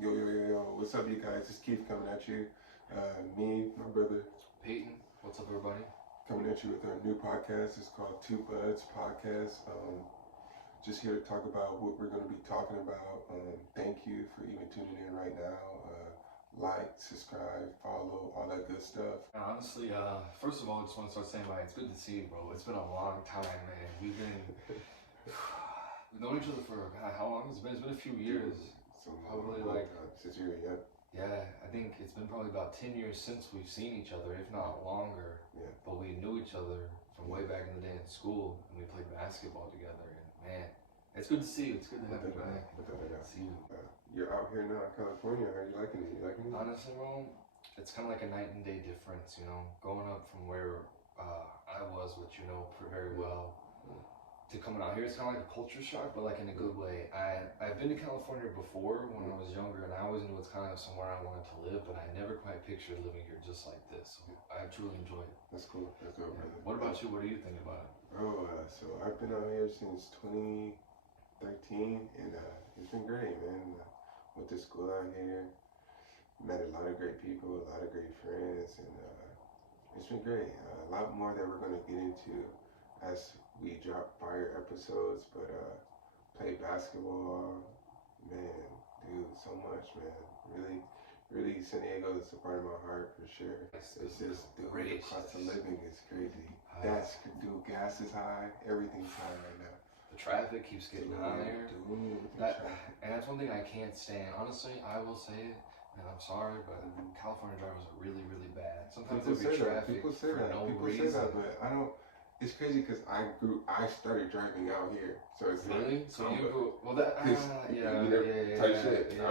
What's up, you guys? It's Keith coming at you. Me, my brother Peyton. What's up, everybody? Coming at you with our new podcast. It's called The2BudsPodcast. Just here to talk about what we're going to be talking about. Thank you for even tuning in right now. Like, subscribe, follow, all that good stuff. Honestly, first of all, I just want to start saying, like, it's good to see you, bro. It's been a long time, man. We've known each other for, God, how long has it been? It's been a few years. So Probably like since you're young. Yeah, I think it's been probably about 10 years since we've seen each other, if not longer. Yeah. But we knew each other from way back in the day in school, and we played basketball together. And man, it's good to see you. It's good to have you back. See you. You're out here now in California. Are you liking it? You liking it? Honestly, bro, it's kind of like a night and day difference, you know, going up from where I was, which you know very well, to coming out here. It's kind of like a culture shock, but like in a good way. I've been to California before when I was younger, and I always knew it's kind of somewhere I wanted to live, but I never quite pictured living here just like this. So I truly enjoy it. That's cool. That's cool, brother. What about you? What do you think about it? Bro, so I've been out here since 2013, and it's been great, man. Went to school out here, met a lot of great people, a lot of great friends, and it's been great. A lot more that we're going to get into as we drop fire episodes, but play basketball, man, dude, so much, man. Really, San Diego is a part of my heart for sure. It's just, dude, the cost of living is crazy. Dude, gas is high, everything's high right now. The traffic keeps getting higher. And that's one thing I can't stand. Honestly, I will say it, and I'm sorry, but California drivers are really, really bad. Sometimes there'll be traffic for no reason. Say that, but I don't. It's crazy because I started driving out here, so it's really. Like, so you grew well. That type shit. I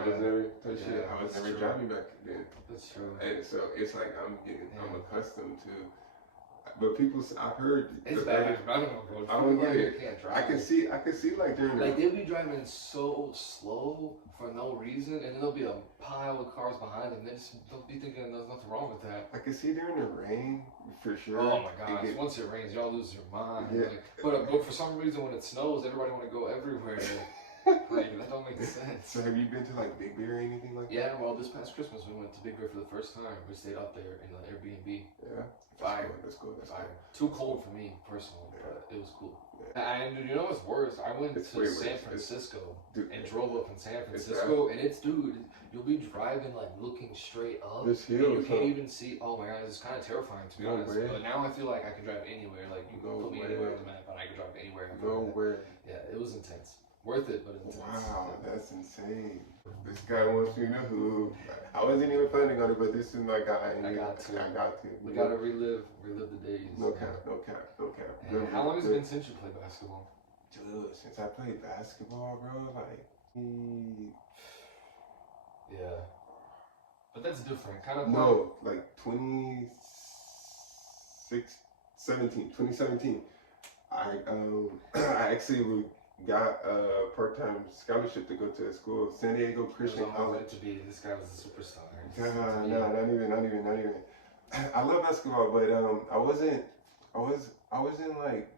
was never driving back then. That's true. And so it's like I'm accustomed to. But I've heard it's bad. I don't know, bro. Can't drive. I can see like during like they'll be driving so slow for no reason, and then there'll be a pile of cars behind them. They'll be thinking there's nothing wrong with that. I can see during the rain for sure. Oh my gosh! Once it rains, y'all lose your mind. Yeah. Like, but for some reason, when it snows, everybody want to go everywhere. Like, that don't make sense. So have you been to like Big Bear or anything like that? Yeah, well, this past Christmas we went to Big Bear for the first time. We stayed out there in an Airbnb. Yeah. Fire. That's cool. Too cold for me personally, but it was cool. Yeah. And you know what's worse? I went to San Francisco and drove up in San Francisco, and you'll be driving like looking straight up, this hill, and you can't even see. Oh my God, it's kind of terrifying to be honest. But now I feel like I can drive anywhere. Like you can put me anywhere on the map, and I can drive anywhere. Nowhere. Yeah, it was intense. Worth it, but intense. Wow, that's insane. This guy wants you to know who. I wasn't even planning on it, but this is my guy. I got to. We gotta relive the days. No cap. And how long has it been since you played basketball? Dude, since I played basketball, bro, like. Yeah. But that's different. Kind of. No, like 2017. I actually got a part-time scholarship to go to a school, San Diego Christian College. This guy was a superstar. No, not even. I love basketball, but I wasn't like,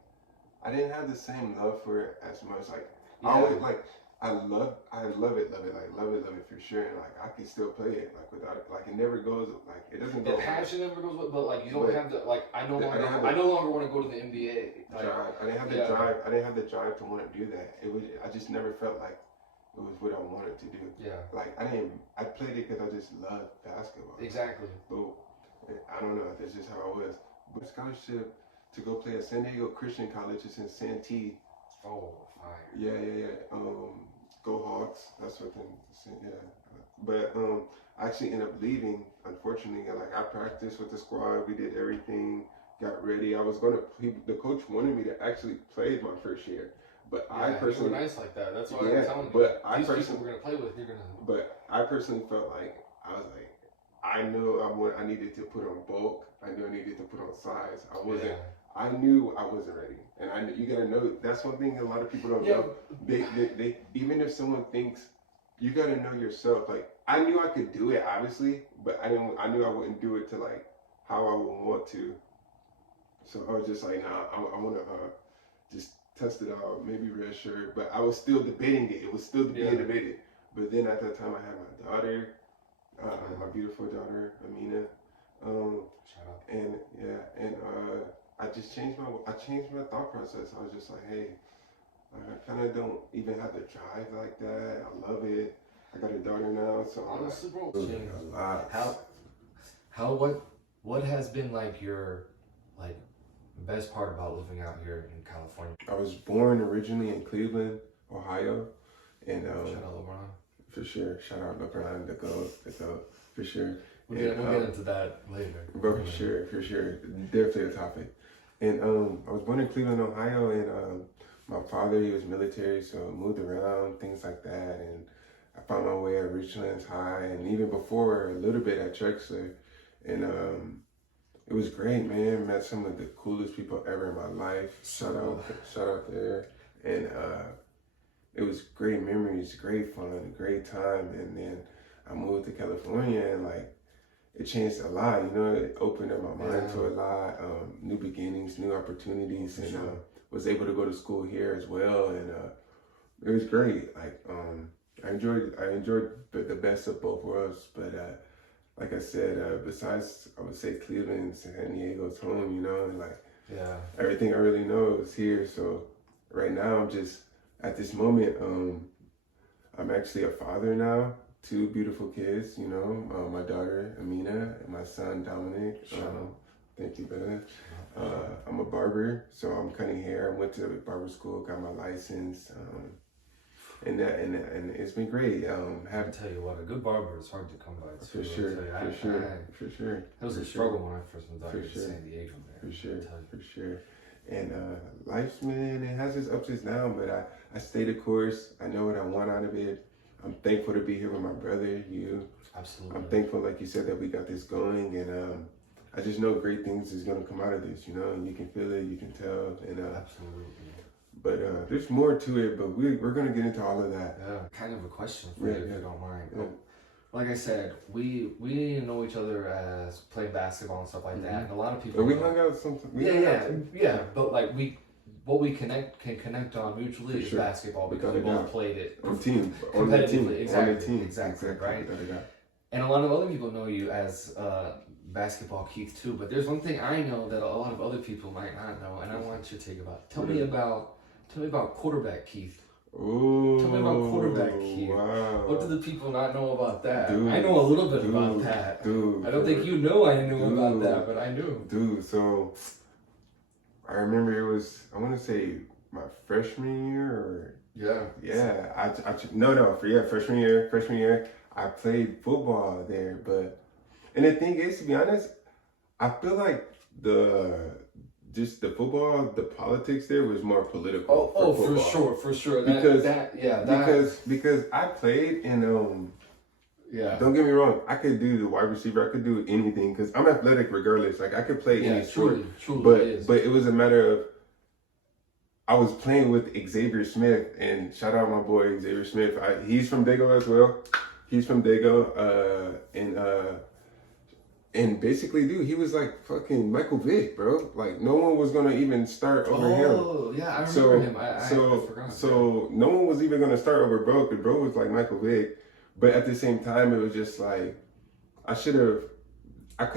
I didn't have the same love for it as much. Like, I always like, I love it for sure. And like, I can still play it like without it. Like, it never goes, like, it doesn't go. The passion never goes, but like, you don't have the, like, I no longer want to go to the NBA. Like, I didn't have the drive. I didn't have the drive to want to do that. I just never felt like it was what I wanted to do. Yeah. Like, I played it because I just loved basketball. Exactly. But I don't know. That's just how I was. But scholarship to go play at San Diego Christian College is in Santee. Oh, fire. Yeah. Go Hawks. That's what But I actually ended up leaving, unfortunately. Like, I practiced with the squad. We did everything, got ready. The coach wanted me to actually play my first year. But I personally, you were nice like that. That's why I'm telling you. But these people we're gonna play with, you're gonna. But I personally felt like I knew I needed to put on bulk. I knew I needed to put on size. I knew I wasn't ready, and you gotta know that's one thing a lot of people don't know. They even if someone thinks, you gotta know yourself. Like, I knew I could do it, obviously, but I knew I wouldn't do it to like how I would want to. So I was just like, nah, I want to just test it out, maybe redshirt. But I was still debating it. It was still being debated. But then at that time, I had my daughter, my beautiful daughter, Amina. Shout out. And yeah, and I just changed my thought process. I was just like, hey, I kind of don't even have the drive like that. I love it. I got a daughter now, so Honestly, bro, a lot. What has been like your like best part about living out here in California? I was born originally in Cleveland, Ohio, and Shout out LeBron. for sure. Shout out LeBron, the GOAT, for sure. We'll get into that later. Bro, for sure. Definitely a topic. And I was born in Cleveland, Ohio, and my father, he was military, so I moved around, things like that, and I found my way at Richlands High, and even before, a little bit at Trexler, and it was great, man. Met some of the coolest people ever in my life. Shout out there, and it was great memories, great fun, great time, and then I moved to California, and like, it changed a lot, you know, it opened up my mind to a lot, new beginnings, new opportunities, and was able to go to school here as well, and it was great. Like, I enjoyed the best of both worlds, but like I said, besides, I would say Cleveland, San Diego's home, you know, and like, everything I really know is here, so right now I'm just, at this moment, I'm actually a father now. 2 beautiful kids, you know, my daughter Amina and my son Dominic. Thank you, brother. I'm a barber, so I'm cutting hair. I went to barber school, got my license, and it's been great. I have to tell you what, a good barber is hard to come by. For sure. It was a struggle when I first moved out here to San Diego, man. For sure. And life's, man, it has its ups and downs, but I stay the course. I know what I want out of it. I'm thankful to be here with my brother, you. Absolutely. I'm thankful, like you said, that we got this going, and I just know great things is gonna come out of this, you know, and you can feel it, you can tell, and absolutely. But there's more to it, but we're gonna get into all of that. Yeah. Kind of a question for you, if you don't mind. Yeah. Like I said, we know each other as playing basketball and stuff like that, and a lot of people. But we hung out sometimes. Yeah. But like what we can connect on mutually is basketball, because we both played it on the team. Exactly, right? And a lot of other people know you as basketball Keith too, but there's one thing I know that a lot of other people might not know, and I want you to take about. Tell me about quarterback Keith. Ooh, tell me about quarterback Keith. Wow. What do the people not know about that? Dude, I know a little bit about that. Dude, I don't think you know I knew about that, but I knew. Dude, so I remember it was, I want to say my freshman year or freshman year I played football there, but and the thing is, to be honest, I feel like the football, the politics there was more political. For sure. Because I played and don't get me wrong, I could do the wide receiver, I could do anything because I'm athletic regardless. Like I could play any sport. Truly but it was a matter of I was playing with Xavier Smith, and shout out my boy Xavier Smith. He's from Dago as well. He's from Dago, and basically, dude, he was like fucking Michael Vick, bro. Like no one was gonna even start over him. Oh yeah, I remember him. I forgot. So no one was even gonna start over bro, because bro was like Michael Vick. But at the same time, it was just like I could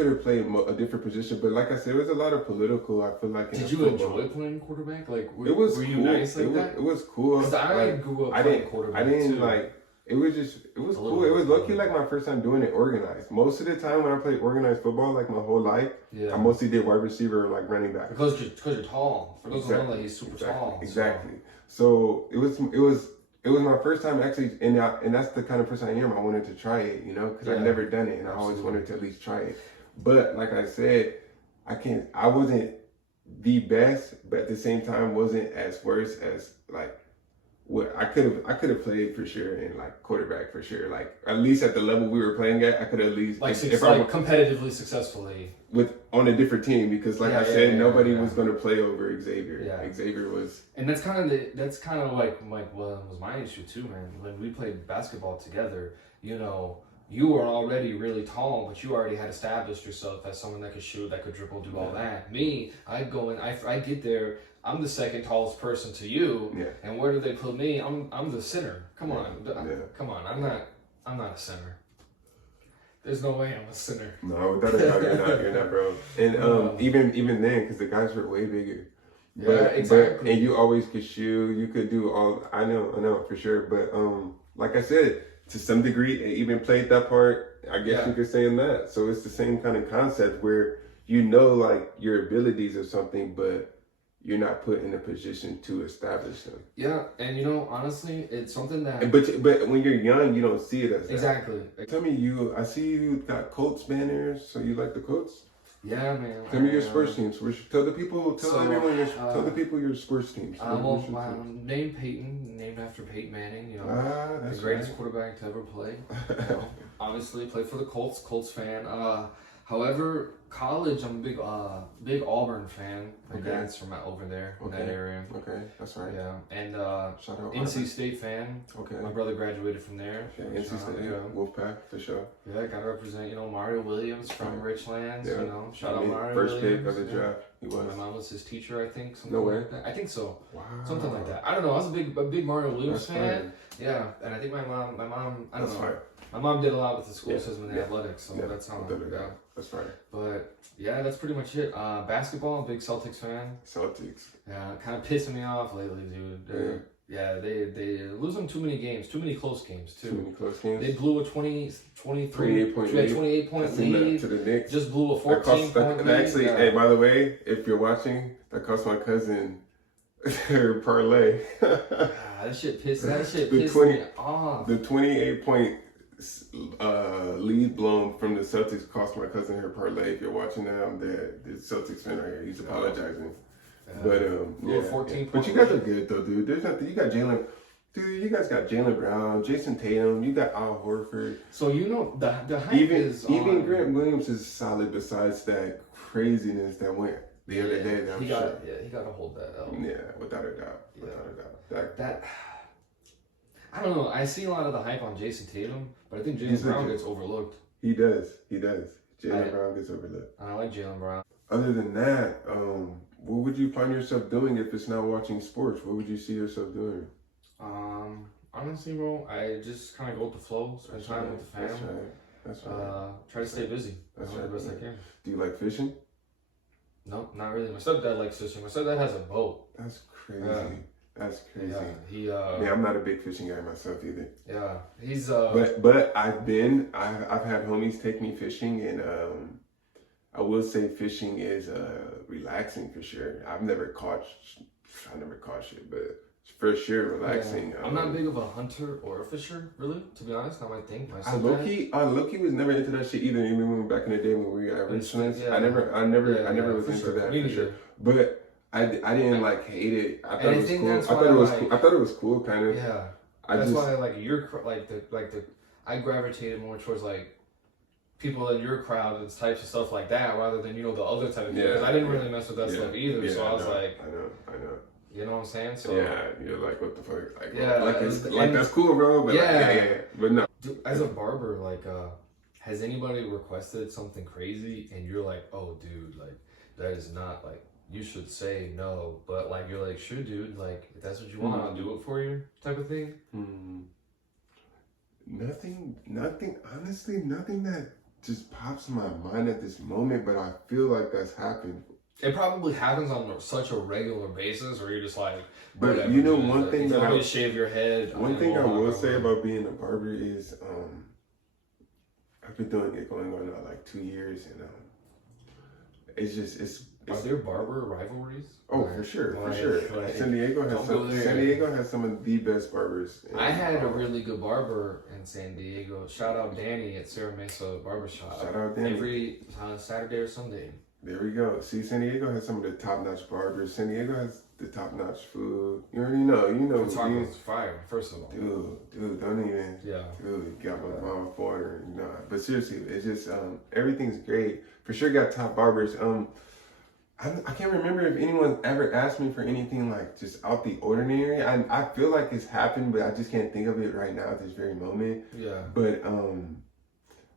have played a different position. But like I said, it was a lot of political. I feel like. Did you enjoy playing quarterback? Like were you nice like that? It was cool. Because I grew up playing quarterback. I didn't too. like. It was cool. It was low-key like my first time doing it organized. Most of the time when I played organized football, like my whole life, I mostly did wide receiver or like running back. Because you're tall. For those who know that he's super tall. Exactly. So it was my first time actually, and that's the kind of person I am. I wanted to try it, you know, because I've never done it, and I always wanted to at least try it. But like I said, I wasn't the best, but at the same time wasn't as worse as like. What I could have played for sure and like quarterback for sure, like at least at the level we were playing at, I could at least competitively successly on a different team, because like I said, nobody was going to play over Xavier. Xavier was, and that's kind of like what was my issue too, man. When we played basketball together, you know, you were already really tall, but you already had established yourself as someone that could shoot, that could dribble, do all that. Me, I go in, I get there. I'm the second tallest person to you, Yeah. and where do they put me? I'm the center. Come on, Yeah. come on. I'm not a center. There's no way I'm a center. No, without a doubt, you're not, bro. And even then, because the guys were way bigger. But, yeah, exactly. And you always could shoot. You could do all. I know for sure. But like I said, to some degree, it even played that part. I guess you could say in that. So it's the same kind of concept where like your abilities or something, but you're not put in a position to establish them. Yeah, and honestly, it's something that. But when you're young, you don't see it as that. Exactly. Tell me, I see you got Colts banners. So you like the Colts? Yeah, man. Tell me your sports teams. Tell everyone your sports teams. Well, I'm named Peyton, named after Peyton Manning. That's the greatest quarterback to ever play. Obviously, played for the Colts fan. However, college, I'm a big Auburn fan. My dad's from over there in that area. Okay, that's right. Yeah, and shout out NC Auburn. State fan. Okay. My brother graduated from there. Okay, NC State, Wolfpack for sure. Yeah, gotta represent, Mario Williams from Richlands. Yeah. Shout out Mario First Williams. pick of the draft. He was. My mom was his teacher, I think. No way. Like that. I think so. Wow. Something like that. I don't know. I was a big Mario Williams fan. Fine. Yeah, and I think my mom, I don't know. Fine. My mom did a lot with the school system and athletics, so that's how. Yeah, that's fine. But yeah, that's pretty much it. Basketball, big Celtics fan. Celtics. Yeah, kind of pissing me off lately, dude. They losing too many games, too many close games too. Too many close games. They blew a 28 point lead. To the Knicks. Just blew a 14 point lead. Actually, hey, by the way, if you're watching, that cost my cousin her parlay. That shit pissed me off. The 28-point lead blown from the Celtics cost my cousin her parlay. If you're watching now, the Celtics fan right here, he's apologizing. But 14 But you guys are good though, dude. There's nothing. You got Jalen. Dude, you guys got Jalen Brown, Jason Tatum. You got Al Horford. So the hype is even Grant Williams is solid. Besides that craziness that went the other day, he got to hold that L. Yeah, without a doubt. That I don't know. I see a lot of the hype on Jason Tatum, but I think Jalen Brown gets overlooked. He does. Jalen Brown gets overlooked. I like Jalen Brown. Other than that, what would you find yourself doing if it's not watching sports? What would you see yourself doing? Honestly, bro, I just kind of go with the flow, spend time with the fam. That's right. Try to stay busy. That's the best I can. Do you like fishing? No, not really. My stepdad likes fishing. My stepdad has a boat. That's crazy. That's crazy. Yeah, I'm not a big fishing guy myself either. Yeah, he's But I've had homies take me fishing, and I will say fishing is relaxing for sure. I've never caught shit, but for sure relaxing. Yeah. I'm not big of a hunter or a fisher, really. To be honest, not my thing. I low-key was never into that shit either. Even when back in the day when we were at Richlands, I never was into that for sure. But I didn't like hate it. I thought it was cool. I thought it was cool, kind of. Yeah. That's why I gravitated more towards like people in your crowd and types of stuff like that, rather than the other type of thing. Because I didn't really mess with that stuff either. So I was like, I know. You know what I'm saying? So yeah, you're like, what the fuck? Like, that's cool, bro. But but no. Dude, as a barber, has anybody requested something crazy and you're like, oh, dude, like that is not like you should say no, but like you're like, sure, dude, like if that's what you want, I'll do it for you, type of thing. Nothing. Honestly, nothing that just pops in my mind at this moment. But I feel like that's happened. It probably happens on such a regular basis where you're just like, but whatever, one thing that I shave your head. One thing I will say about being a barber is, I've been doing it going on now like 2 years, and it's. Are there barber rivalries? Oh, for sure. Like, San Diego has some of the best barbers. I had a really good barber in San Diego. Shout out Danny at Sierra Mesa Barbershop. Shout out Danny. Every Saturday or Sunday. There we go. See, San Diego has some of the top-notch barbers. San Diego has the top-notch food. You already know. The tacos fire, first of all. Dude, don't even. Yeah. Dude, got my mom for her. Nah, but seriously, it's just everything's great. For sure, got top barbers. I can't remember if anyone ever asked me for anything like just out the ordinary. I feel like it's happened, but I just can't think of it right now at this very moment. Yeah. But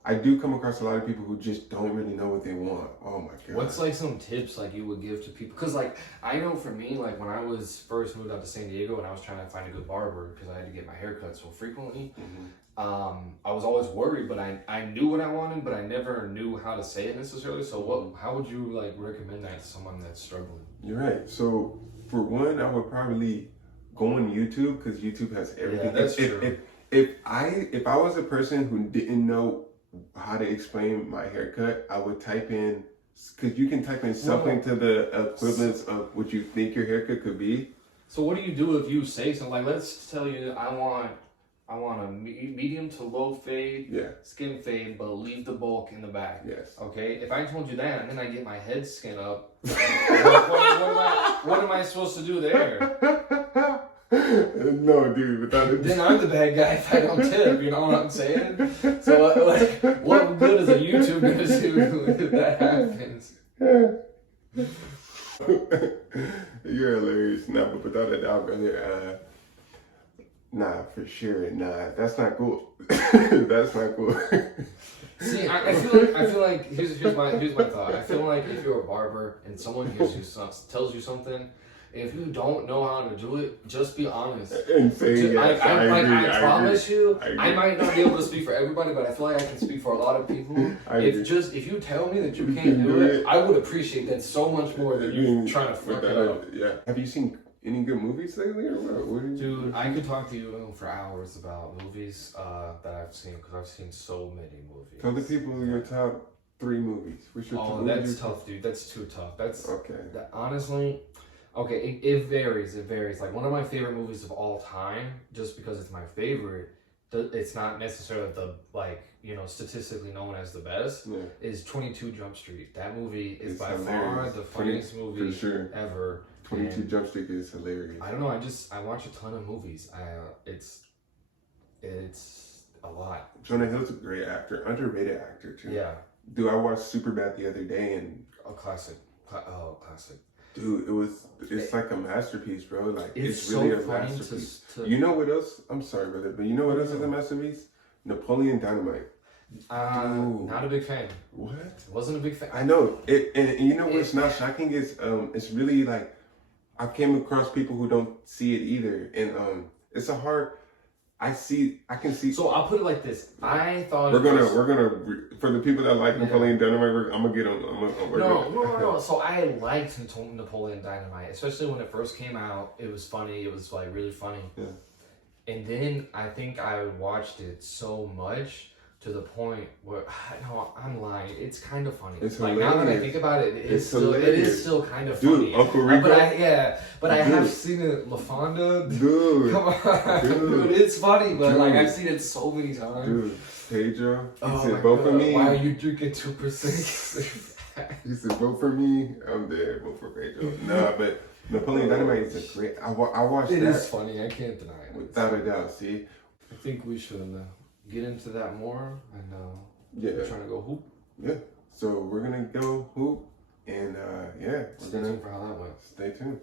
I do come across a lot of people who just don't really know what they want. Oh my god. What's like some tips like you would give to people? Because like I know for me, like when I was first moved out to San Diego and I was trying to find a good barber because I had to get my hair cut so frequently, I was always worried, but I knew what I wanted, but I never knew how to say it necessarily. So how would you like recommend that to someone that's struggling? You're right. So for one, I would probably go on YouTube because YouTube has everything. Yeah, that's true. If I was a person who didn't know how to explain my haircut, I would type in, because you can type in something to the equivalence of what you think your haircut could be. So what do you do if you say something like, let's tell you, I want a medium to low fade, skin fade, but leave the bulk in the back. Yes. Okay. If I told you that and then I get my head skin up, what am I supposed to do there? No, dude, without it. Then I'm the bad guy if I don't tip. You know what I'm saying? So like, what good is a YouTube gonna do if that happens? You're hilarious. Nah, but without a doubt, brother. Nah, for sure. Nah, that's not cool. That's not cool. See, I feel like here's my thought. I feel like if you're a barber and someone tells you something, if you don't know how to do it, just be honest. And say yes. I promise you, I might not be able to speak for everybody, but I feel like I can speak for a lot of people. If you tell me that you can't do it, I would appreciate that so much more than you trying to fuck it up. Yeah. Have you seen any good movies lately, or what? Dude, I could talk to you for hours about movies that I've seen because I've seen so many movies. Tell the people your top 3 movies. What's your that's tough, dude. That's too tough. That's okay. Honestly. Okay, it varies. It varies. Like one of my favorite movies of all time, just because it's my favorite, it's not necessarily statistically known as the best. Yeah. Is 22 Jump Street. That movie is by far the funniest movie ever. 22 Jump Street is hilarious. I don't know. I watch a ton of movies. It's a lot. Jonah Hill's a great actor, underrated actor too. Yeah. Dude, I watched Superbad the other day and a classic. Classic. Dude, it's like a masterpiece, bro. Like it's so really a masterpiece. You know what else? I'm sorry, brother, but you know what else is a masterpiece? Napoleon Dynamite. Not a big fan. What? Wasn't a big fan. I know it, and you know what's not shocking is it's really like I came across people who don't see it either, and it's a hard. I can see. So I'll put it like this. I thought we're gonna for the people that like Napoleon Dynamite, I'm gonna get on. No. So I liked Napoleon Dynamite, especially when it first came out. It was funny. It was like really funny. Yeah. And then I think I watched it so much to the point where no, I'm lying. It's kind of funny. It's like hilarious. now that I think about it, it is still kind of dude, funny. Uncle Rico. But I have seen it. La Fonda. Dude, come on, dude, it's funny. But like I've seen it so many times. Dude, Pedro. He said, "Vote for me." Why are you drinking 2%? He said, "Vote for me." I'm dead. Vote for Pedro. Nah, but Napoleon Dynamite is a great. I watched that. It is funny. I can't deny it. Without a doubt. See, I think we should get into that more, and we're trying to go hoop. Yeah, so we're gonna go hoop, and we're Stay tuned for how that went. Stay tuned.